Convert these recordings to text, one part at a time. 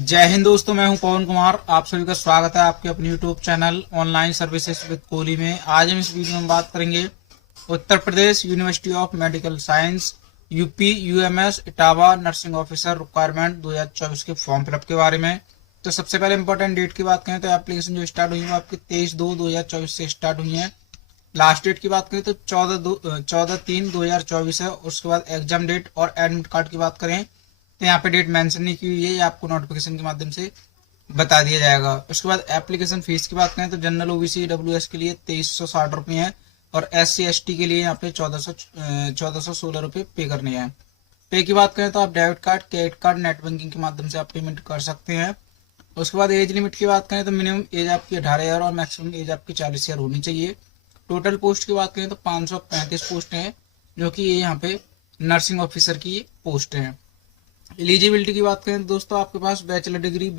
जय हिंद दोस्तों, मैं हूं पवन कुमार। आप सभी का स्वागत है आपके अपने YouTube channel online services with Kohli में। आज हम इस वीडियो में बात करेंगे Uttar Pradesh university of medical science UP UMS Etawah nursing officer requirement 2024 के फॉर्म फिलअप के बारे में। तो सबसे पहले इंपॉर्टेंट डेट की बात करें तो एप्लीकेशन जो स्टार्ट हुई है वो आपकी 23/2/2024 से स्टार्ट हुई है। लास्ट डेट की बात करें तो 14/3/2024 है। उसके बाद एग्जाम डेट और एडमिट कार्ड की बात करें तो यहाँ पे डेट मेंशन नहीं की हुई है, ये आपको नोटिफिकेशन के माध्यम से बता दिया जाएगा। उसके बाद एप्लीकेशन फीस की बात करें तो जनरल ओबीसी डब्ल्यूएस के लिए 2360 रुपये है और SC ST के लिए यहाँ पे 1416 रुपये पे करने हैं। पे की बात करें तो आप debit card, credit card, net banking के माध्यम से आप पेमेंट कर सकते हैं। उसके बाद एज लिमिट की बात करें तो मिनिमम एज आपकी 18 ईयर और मैक्सिमम एज आपकी 40 ईयर होनी चाहिए। टोटल पोस्ट की बात करें तो 535 पोस्ट हैं, जो कि ये यहाँ पे नर्सिंग ऑफिसर की पोस्ट हैं। एलिजिबिलिटी की बात करें तो दोस्तों आपके पास बैचलर डिग्री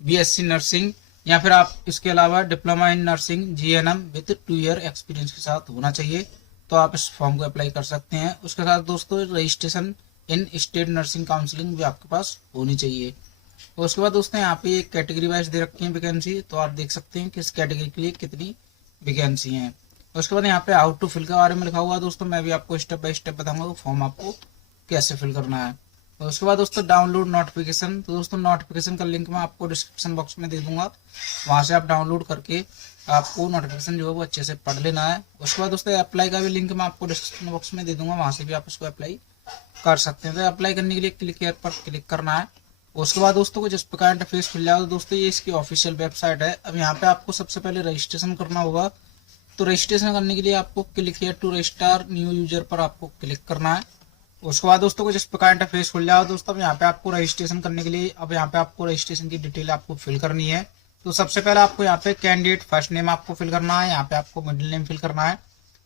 BSc नर्सिंग या फिर आप इसके अलावा diploma in nursing GNM with 2 year experience के साथ होना चाहिए, तो आप इस फॉर्म को अप्लाई कर सकते हैं। उसके साथ दोस्तों registration in state nursing counselling भी आपके पास होनी चाहिए। उसके बाद दोस्तों यहाँ पे एक कैटेगरी वाइज दे रखी है वैकेंसी, तो आप देख सकते हैं कि इस कैटेगरी के लिए कितनी वैकेंसी हैं। उसके बाद यहाँ पे हाउ टू फिल के बारे में लिखा हुआ है दोस्तों, मैं भी आपको स्टेप बाय स्टेप बताऊंगा वो फॉर्म आपको कैसे फिल करना है। तो उसके बाद दोस्तों डाउनलोड नोटिफिकेशन, तो दोस्तों नोटिफिकेशन का लिंक मैं आपको डिस्क्रिप्शन बॉक्स में दे दूंगा, वहां से आप डाउनलोड करके आपको नोटिफिकेशन जो है वो अच्छे से पढ़ लेना है। उसके बाद दोस्तों अप्लाई का भी लिंक मैं आपको डिस्क्रिप्शन बॉक्स में दे दूंगा, वहां से भी आप उसको अप्लाई कर सकते हैं। तो अप्लाई करने के लिए क्लिक हियर पर क्लिक करना है। उसके बाद दोस्तों को जिस प्रकार इंटरफेस खुल जाएगा दोस्तों ये इसकी ऑफिशियल वेबसाइट है। अब यहाँ पे आपको सबसे पहले रजिस्ट्रेशन करना होगा, तो रजिस्ट्रेशन करने के लिए आपको click here to register new user पर आपको क्लिक करना है। उसके बाद दोस्तों को जिस प्रकार इंटरफेस खुल जाएगा दोस्तों, अब यहाँ पे आपको रजिस्ट्रेशन करने के लिए अब यहाँ पे आपको रजिस्ट्रेशन की डिटेल आपको फिल करनी है। तो सबसे पहले आपको यहाँ पे कैंडिडेट फर्स्ट नेम आपको फिल करना है, यहाँ पे आपको मिडिल नेम फिल करना है।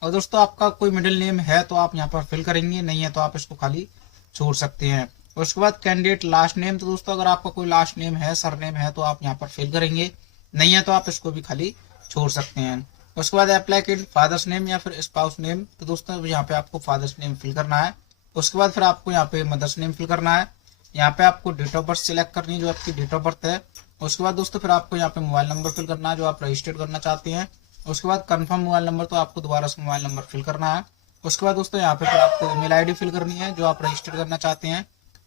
और दोस्तों आपका कोई मिडिल नेम है तो आप यहाँ पर फिल करेंगे, नहीं है तो आप इसको खाली छोड़ सकते हैं। उसके बाद कैंडिडेट लास्ट नेम, तो दोस्तों अगर आपका कोई लास्ट नेम है, सर नेम है, तो आप यहाँ पर फिल करेंगे, नहीं है तो आप इसको भी खाली छोड़ सकते हैं। उसके बाद एप्लीकेंट फादर्स नेम या फिर स्पाउस नेम, तो दोस्तों यहाँ पे आपको फादर्स नेम फिल करना है। उसके बाद फिर आपको यहाँ पे मदर्स नेम फिल करना है। यहाँ पे आपको डेट ऑफ बर्थ सिलेक्ट करनी है, जो आपकी डेट ऑफ बर्थ है। उसके बाद दोस्तों फिर आपको यहाँ पे मोबाइल नंबर फिल करना है जो आप रजिस्टर्ड करना चाहते हैं। उसके बाद कंफर्म मोबाइल नंबर, तो आपको दोबारा से मोबाइल नंबर फिल करना है। उसके बाद दोस्तों यहाँ पे फिर आपको ईमेल आईडी फिल करनी है जो आप रजिस्टर करना चाहते हैं।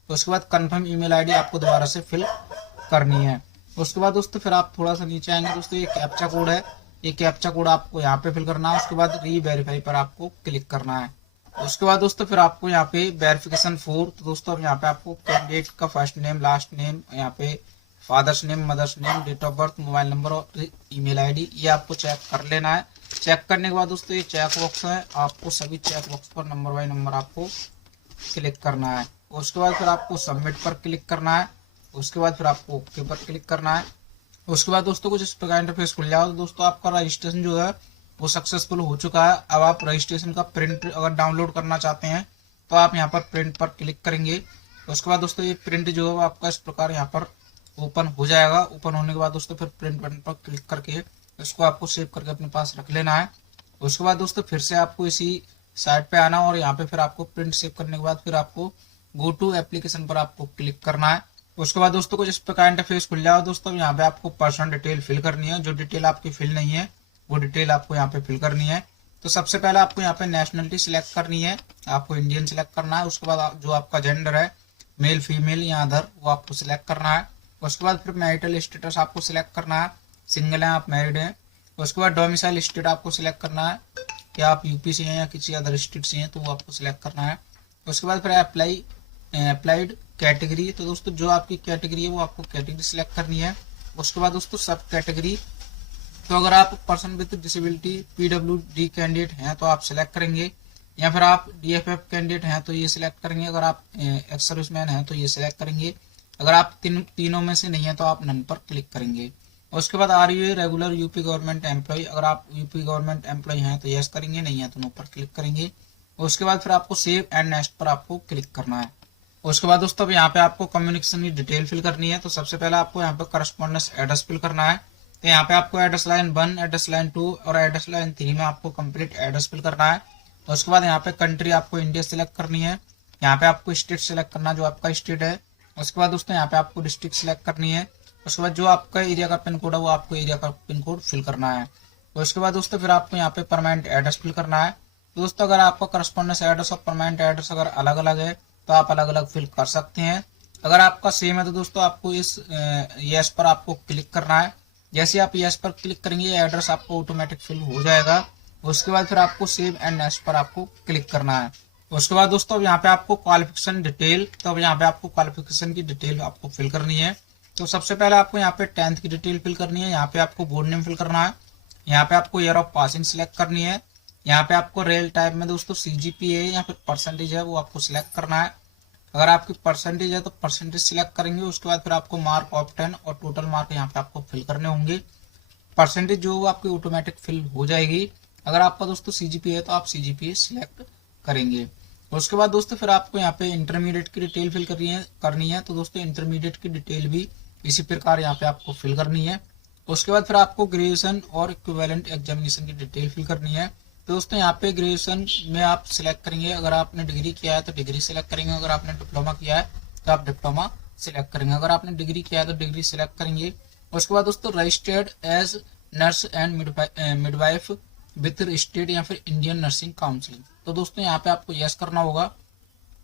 उसके बाद कंफर्म ईमेल आईडी आपको दोबारा से फिल करनी है। उसके बाद दोस्तों फिर आप थोड़ा सा नीचे आएंगे दोस्तों, ये कैप्चा कोड है, ये कैप्चा कोड आपको यहाँ पे फिल करना है। उसके बाद री-वेरीफाई पर आपको क्लिक करना है। उसके बाद दोस्तों फिर आपको यहाँ पे वेरिफिकेशन 4, तो दोस्तों अब यहाँ पे आपको कैंडिडेट का फर्स्ट नेम, लास्ट नेम, यहाँ पे father's name, mother's name, date of birth, mobile number और ईमेल आईडी, ये आपको चेक कर लेना है। चेक करने के बाद दोस्तों ये चेक बॉक्स है, आपको सभी चेक बॉक्स पर नंबर बाय नंबर आपको क्लिक करना है। उसके बाद फिर आपको सबमिट पर क्लिक करना है। उसके बाद फिर आपको ओके पर क्लिक करना है। उसके बाद दोस्तों कुछ इस प्रकार इंटरफेस खुल जाएगा। तो दोस्तों आपका रजिस्ट्रेशन जो है वो सक्सेसफुल हो चुका है। अब आप रजिस्ट्रेशन का प्रिंट अगर डाउनलोड करना चाहते हैं तो आप यहाँ पर प्रिंट पर क्लिक करेंगे। उसके बाद दोस्तों ये प्रिंट जो है वो आपका इस प्रकार यहाँ पर ओपन हो जाएगा। ओपन होने के बाद दोस्तों फिर प्रिंट बटन पर क्लिक करके इसको आपको सेव करके अपने पास रख लेना है। उसके बाद दोस्तों फिर से आपको इसी साइट पे आना और यहाँ पे फिर आपको प्रिंट सेव करने के बाद फिर आपको गो टू एप्लीकेशन पर आपको क्लिक करना है। उसके बाद दोस्तों कुछ इस प्रकार इंटरफेस खुल जाएगा। दोस्तों यहाँ पे आपको पर्सनल डिटेल फिल करनी है, जो डिटेल आपकी फिल नहीं है वो डिटेल आपको यहाँ पे फिल करनी है। तो सबसे पहले आपको यहाँ पे नेशनलिटी सिलेक्ट करनी है, आपको इंडियन सिलेक्ट करना है। उसके बाद जो आपका जेंडर है मेल फीमेल या अदर वो आपको सिलेक्ट करना है। उसके बाद फिर मैरिटल स्टेटस आपको सिलेक्ट करना है, सिंगल है आप मैरिड हैं। उसके बाद डोमिसाइल स्टेट आपको सिलेक्ट करना है कि आप यूपी से हैं या किसी अदर स्टेट से हैं, तो वो आपको सिलेक्ट करना है। उसके बाद फिर अप्लाइड कैटेगरी, तो दोस्तों जो आपकी कैटेगरी है वो आपको कैटेगरी सिलेक्ट करनी है। उसके बाद दोस्तों सब कैटेगरी, तो अगर आप person with disability PWD candidate हैं तो आप सिलेक्ट करेंगे, या फिर आप DFF कैंडिडेट हैं तो ये सिलेक्ट करेंगे। अगर आप एक्स सर्विसमैन हैं तो ये सिलेक्ट करेंगे। अगर आप तीनों में से नहीं है तो आप नन पर क्लिक करेंगे। उसके बाद are you regular UP government employee, अगर आप यूपी गवर्नमेंट एम्प्लॉय हैं तो यस करेंगे, नहीं है तो नो पर क्लिक करेंगे। उसके बाद फिर आपको सेव एंड नेक्स्ट पर आपको क्लिक करना है। उसके बाद दोस्तों यहाँ पे आपको कम्युनिकेशन की डिटेल फिल करनी है। तो सबसे पहले आपको यहाँ पे करस्पॉन्डेंस एड्रेस फिल करना है। तो यहाँ पे आपको एड्रेस लाइन 1, एड्रेस लाइन 2 और एड्रेस लाइन 3 में आपको कंप्लीट एड्रेस फिल करना है। उसके बाद यहाँ पे कंट्री आपको इंडिया सिलेक्ट करनी है। यहाँ पे आपको स्टेट सिलेक्ट करना जो आपका स्टेट है। उसके बाद दोस्तों यहाँ पे आपको डिस्ट्रिक्ट सिलेक्ट करनी है। उसके बाद जो आपका एरिया का पिन कोड है वो आपको एरिया का पिन कोड फिल करना है। तो उसके बाद दोस्तों फिर आपको यहाँ पे परमानेंट एड्रेस फिल करना है। तो दोस्तों अगर आपका करस्पॉन्डेंस एड्रेस और परमानेंट एड्रेस अगर अलग अलग है तो आप अलग अलग फिल कर सकते हैं। अगर आपका सेम है तो दोस्तों आपको इस यस पर आपको क्लिक करना है। जैसे आप यस पर क्लिक करेंगे एड्रेस आपको ऑटोमेटिक फिल हो जाएगा। उसके बाद फिर आपको सेव एंड नेक्स्ट पर आपको क्लिक करना है। उसके बाद दोस्तों अब यहाँ पे आपको क्वालिफिकेशन डिटेल, तो अब यहाँ पे आपको क्वालिफिकेशन की डिटेल आपको फिल करनी है। तो सबसे पहले आपको यहाँ पे 10th की डिटेल फिल करनी है। यहाँ पे आपको बोर्ड नेम फिल करना है। यहाँ पे आपको ईयर ऑफ पासिंग सिलेक्ट करनी है। यहाँ पे आपको रेल टाइप में दोस्तों CGPA या फिर परसेंटेज है वो आपको सिलेक्ट करना है। अगर आपकी परसेंटेज है तो परसेंटेज सिलेक्ट करेंगे। उसके बाद फिर आपको मार्क ऑफ 10 और टोटल मार्क यहाँ पे आपको फिल करने होंगे। परसेंटेज जो आपकी ऑटोमेटिक फिल हो जाएगी। अगर आपका दोस्तों CGPA है तो आप CGPA सिलेक्ट करेंगे। उसके बाद दोस्तों फिर आपको यहाँ पे इंटरमीडिएट की डिटेल फिल करनी है। तो दोस्तों इंटरमीडिएट की डिटेल भी इसी प्रकार यहाँ पे आपको फिल करनी है। उसके बाद फिर आपको ग्रेजुएशन और इक्विवेलेंट एग्जामिनेशन की डिटेल फिल करनी है। तो दोस्तों यहाँ पे ग्रेजुएशन में आप सिलेक्ट करेंगे। अगर आपने डिग्री किया है तो डिग्री सिलेक्ट करेंगे। अगर आपने डिप्लोमा किया है तो आप डिप्लोमा सिलेक्ट करेंगे। अगर आपने डिग्री किया है तो डिग्री सिलेक्ट करेंगे। उसके बाद दोस्तों registered as nurse and midwife with state या फिर इंडियन नर्सिंग काउंसिल, तो दोस्तों यहाँ पे आपको यस करना होगा।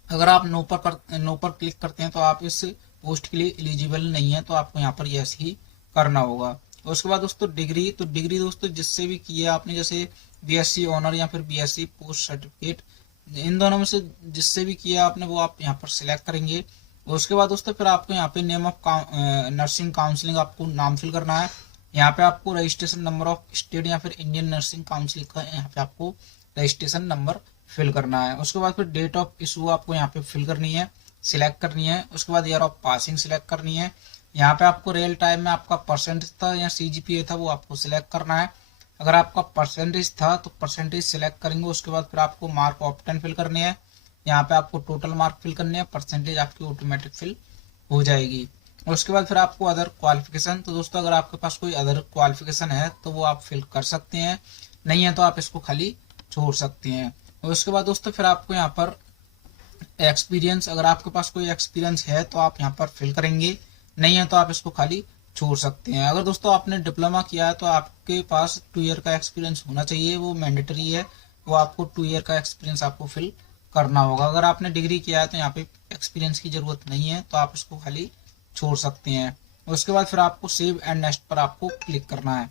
अगर आप नो पर क्लिक करते हैं तो आप इस पोस्ट के लिए एलिजिबल नहीं है, तो आपको यहाँ पर यस ही करना होगा। उसके बाद दोस्तों डिग्री, तो डिग्री दोस्तों जिससे भी किया आपने, जैसे BSc ऑनर या फिर BSc पोस्ट सर्टिफिकेट, इन दोनों में से जिससे भी किया आपने वो आप यहाँ पर सिलेक्ट करेंगे। उसके बाद दोस्तों फिर आपको यहाँ पे नेम ऑफ नर्सिंग काउंसलिंग आपको नाम फिल करना है। यहाँ पे आपको रजिस्ट्रेशन नंबर ऑफ स्टेट या फिर इंडियन नर्सिंग काउंसिल का यहाँ पे आपको रजिस्ट्रेशन नंबर फिल करना है। उसके बाद फिर डेट ऑफ इशू आपको यहाँ पे फिल करनी है, सिलेक्ट करनी है। उसके बाद ईयर ऑफ पासिंग सिलेक्ट करनी है। यहाँ पे आपको रियल टाइम में आपका परसेंटेज था या CGPA था वो आपको सिलेक्ट करना है। अगर आपका परसेंटेज था तो परसेंटेज सिलेक्ट करेंगे। उसके बाद फिर आपको मार्क ऑफ 10 फिल करनी है। यहाँ पे आपको टोटल मार्क फिल करनी है, परसेंटेज आपकी ऑटोमेटिक फिल हो जाएगी। उसके बाद फिर आपको अदर क्वालिफिकेशन, तो दोस्तों अगर आपके पास कोई अदर क्वालिफिकेशन है तो वो आप फिल कर सकते हैं, नहीं है तो आप इसको खाली छोड़ सकते हैं। उसके बाद दोस्तों फिर आपको यहाँ पर एक्सपीरियंस, अगर आपके पास कोई एक्सपीरियंस है तो आप यहाँ पर फिल करेंगे, नहीं है तो आप इसको खाली छोड़ सकते हैं। अगर दोस्तों आपने डिप्लोमा किया है तो आपके पास 2 ईयर का एक्सपीरियंस होना चाहिए, वो मैंडेटरी है, वो आपको 2 ईयर का एक्सपीरियंस आपको फिल करना होगा। अगर आपने डिग्री किया है तो यहाँ पे एक्सपीरियंस की जरूरत नहीं है, तो आप इसको खाली छोड़ सकते हैं। उसके बाद फिर आपको सेव एंड नेक्स्ट पर आपको क्लिक करना है।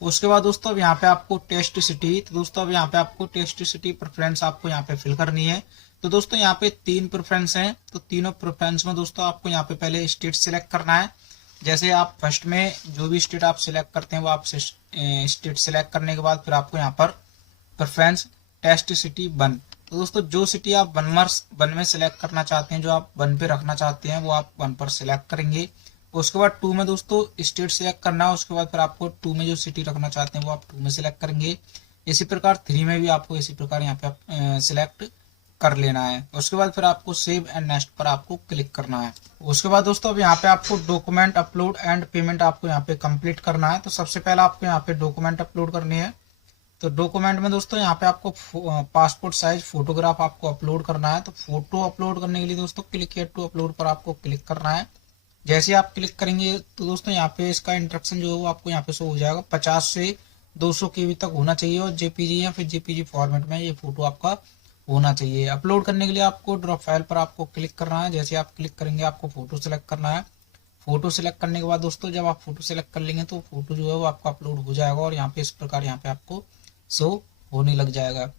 उसके बाद दोस्तों अब यहाँ पे आपको टेस्ट सिटी, तो दोस्तों अब यहाँ पे आपको टेस्ट सिटी प्रेफरेंस आपको यहाँ पे फिल करनी है। तो दोस्तों यहाँ पे 3 प्रेफरेंस हैं, तो तीनों प्रेफरेंस में दोस्तों आपको यहाँ पे पहले स्टेट सिलेक्ट करना है। जैसे आप फर्स्ट में जो भी स्टेट आप सिलेक्ट करते हैं वो आप स्टेट सिलेक्ट करने के बाद फिर आपको यहाँ पर प्रेफरेंस टेस्ट सिटी 1, तो दोस्तों जो सिटी आप 1 में सिलेक्ट करना चाहते हैं, जो आप 1 पे रखना चाहते हैं वो आप 1 पर सिलेक्ट करेंगे। उसके बाद 2 में दोस्तों स्टेट सिलेक्ट करना है। उसके बाद फिर आपको 2 में जो सिटी रखना चाहते हैं वो आप 2 में सिलेक्ट करेंगे। इसी प्रकार 3 में भी आपको इसी प्रकार यहाँ पे सिलेक्ट कर लेना है। उसके बाद फिर आपको सेव एंड नेक्स्ट पर आपको क्लिक करना है। उसके बाद दोस्तों अब यहाँ पे आपको डॉक्यूमेंट अपलोड एंड पेमेंट आपको यहाँ पे कंप्लीट करना है। तो सबसे पहले आपको यहाँ पे डॉक्यूमेंट अपलोड करनी है। तो डॉक्यूमेंट में दोस्तों यहाँ पे आपको पासपोर्ट साइज फोटोग्राफ आपको अपलोड करना है। तो फोटो अपलोड करने के लिए दोस्तों क्लिक हियर टू अपलोड पर आपको क्लिक करना है। जैसे आप क्लिक करेंगे तो दोस्तों यहाँ पे इसका इंस्ट्रक्शन जो है वो आपको यहाँ पे शो हो जाएगा। 50 से 200 KB तक होना चाहिए और JPG या फिर JPG फॉर्मेट में ये फोटो आपका होना चाहिए। अपलोड करने के लिए आपको ड्रॉप फाइल पर आपको क्लिक करना है। जैसे आप क्लिक करेंगे आपको फोटो सेलेक्ट करना है। फोटो सेलेक्ट करने के बाद दोस्तों जब आप फोटो सेलेक्ट कर लेंगे तो फोटो जो है वो आपका अपलोड हो जाएगा और यहाँ पे इस प्रकार यहाँ पे आपको शो होने लग जाएगा।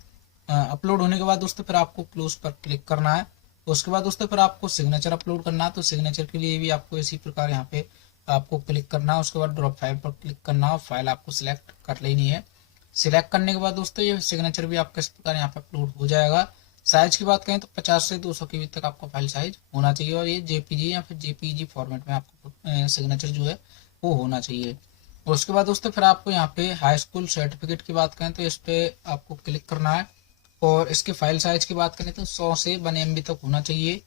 अपलोड होने के बाद दोस्तों फिर आपको क्लोज पर क्लिक करना है। उसके बाद दोस्तों फिर आपको सिग्नेचर अपलोड करना है। तो सिग्नेचर के लिए भी आपको इसी प्रकार यहाँ पे आपको क्लिक करना है। उसके बाद ड्रॉप फाइल पर क्लिक करना है, फाइल आपको सिलेक्ट कर लेनी है। सिलेक्ट करने के बाद दोस्तों ये सिग्नेचर भी आपका इस प्रकार यहाँ पे अपलोड हो जाएगा। साइज की बात करें तो 50 से 200 KB तक आपका फाइल साइज होना चाहिए और ये JPG या फिर JPG फॉर्मेट में आपको सिग्नेचर जो है वो होना चाहिए। उसके बाद दोस्तों फिर आपको यहाँ पे हाई स्कूल सर्टिफिकेट की बात करें तो इस पे आपको क्लिक करना है और इसके फाइल साइज की बात करें तो 100 से 1 MB तक होना चाहिए।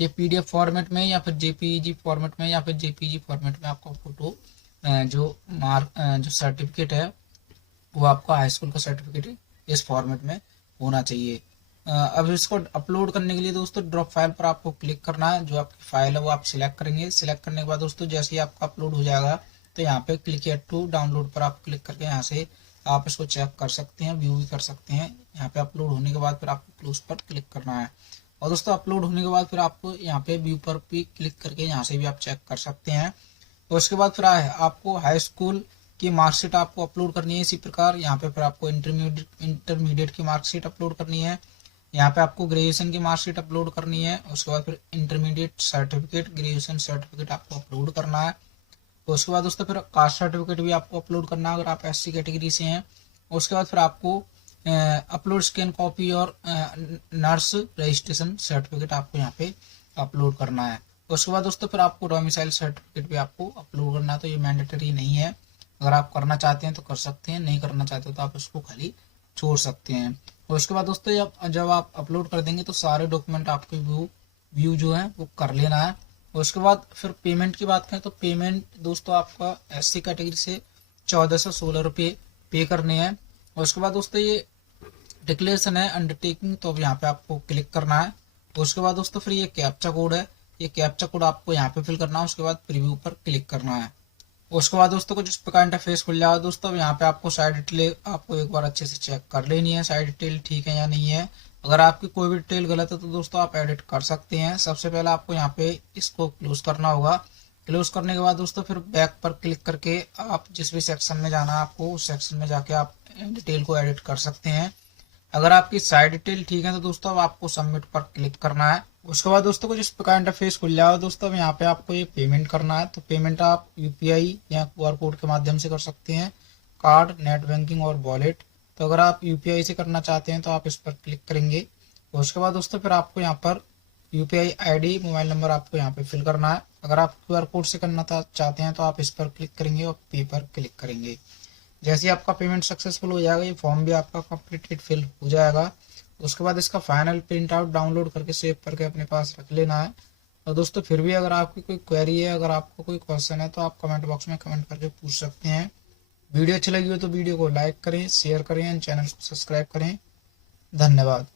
ये PDF फॉर्मेट में या फिर JPG फॉर्मेट में या फिर JPG फॉर्मेट में आपका फोटो जो सर्टिफिकेट है वो आपका हाई स्कूल का सर्टिफिकेट इस फॉर्मेट में होना चाहिए। अब इसको अपलोड करने के लिए दोस्तों ड्रॉप फाइल पर आपको क्लिक करना है। जो आपकी फाइल है वो आप सिलेक्ट करेंगे। सिलेक्ट करने के बाद दोस्तों जैसे ही आपका अपलोड हो जाएगा तो यहाँ पे क्लिक हियर टू डाउनलोड पर आप क्लिक करके यहाँ से आप इसको चेक कर सकते हैं, व्यू भी कर सकते हैं। यहाँ पे अपलोड होने के बाद फिर आपको क्लोज पर क्लिक करना है। और दोस्तों अपलोड होने के बाद फिर आपको यहाँ पे व्यू पर भी क्लिक करके यहाँ से भी आप चेक कर सकते हैं। तो उसके बाद फिर आपको हाई स्कूल की मार्कशीट आपको अपलोड करनी है। इसी प्रकार यहाँ पे फिर आपको इंटरमीडिएट की मार्कशीट अपलोड करनी है। यहाँ पे आपको ग्रेजुएशन की मार्कशीट अपलोड करनी है। उसके बाद फिर इंटरमीडिएट सर्टिफिकेट, ग्रेजुएशन सर्टिफिकेट आपको अपलोड करना है। तो उसके बाद दोस्तों फिर कास्ट सर्टिफिकेट भी आपको अपलोड करना है अगर आप SC कैटेगरी से हैं। उसके बाद फिर आपको अपलोड स्कैन कॉपी और नर्स रजिस्ट्रेशन सर्टिफिकेट आपको यहाँ पे अपलोड करना है। उसके बाद दोस्तों फिर आपको डोमिसाइल सर्टिफिकेट भी आपको अपलोड करना है। तो ये मैंडेटरी नहीं है, अगर आप करना चाहते हैं तो कर सकते हैं, नहीं करना चाहते तो आप इसको खाली छोड़ सकते हैं। और उसके बाद दोस्तों जब आप अपलोड कर देंगे तो सारे डॉक्यूमेंट आपके व्यू जो है वो कर लेना है। और उसके बाद फिर पेमेंट की बात करें तो पेमेंट दोस्तों आपका SC कैटेगरी से 14 से 16 रुपये पे करने हैं। और उसके बाद दोस्तों ये डिक्लेरेशन है अंडरटेकिंग, तो अब यहाँ पे आपको क्लिक करना है। उसके बाद दोस्तों फिर ये कैप्चा कोड है, ये कैप्चा कोड आपको यहाँ पे फिल करना है। उसके बाद प्रीव्यू पर क्लिक करना है। उसके बाद दोस्तों कुछ इस प्रकार इंटरफेस खुल जाएगा। दोस्तों अब यहाँ पे आपको साइड डिटेल आपको एक बार अच्छे से चेक कर लेनी है, साइड डिटेल ठीक है या नहीं है। अगर आपकी कोई भी डिटेल गलत है तो दोस्तों आप एडिट कर सकते हैं। सबसे पहले आपको यहाँ पे इसको क्लोज करना होगा। क्लोज करने के बाद दोस्तों फिर बैक पर क्लिक करके आप जिस भी सेक्शन में जाना है आपको उस सेक्शन में जाके आप डिटेल को एडिट कर सकते हैं। अगर आपकी साइड डिटेल ठीक है तो दोस्तों अब आपको सबमिट पर क्लिक करना है। उसके बाद दोस्तों कुछ इस प्रकार इंटरफेस खुल जाएगा। दोस्तों अब यहाँ पे आपको ये पेमेंट करना है। तो पेमेंट आप UPI या QR कोड के माध्यम से कर सकते हैं, कार्ड, नेट बैंकिंग और वॉलेट। तो अगर आप UPI से करना चाहते हैं तो आप इस पर क्लिक करेंगे। उसके बाद दोस्तों फिर आपको यहाँ पर UPI ID मोबाइल नंबर आपको यहाँ पे फिल करना है। अगर आप QR कोड से करना चाहते हैं तो आप इस पर क्लिक करेंगे और पे पर क्लिक करेंगे। जैसे ही आपका पेमेंट सक्सेसफुल हो जाएगा ये फॉर्म भी आपका कंप्लीटेड फिल हो जाएगा। उसके बाद इसका फाइनल प्रिंट आउट डाउनलोड करके सेव करके अपने पास रख लेना है। और दोस्तों फिर भी अगर आपकी कोई क्वेरी है, अगर आपको कोई क्वेश्चन है तो आप कमेंट बॉक्स में कमेंट करके पूछ सकते हैं। वीडियो अच्छी लगी हो तो वीडियो को लाइक करें, शेयर करें एंड चैनल को सब्सक्राइब करें। धन्यवाद।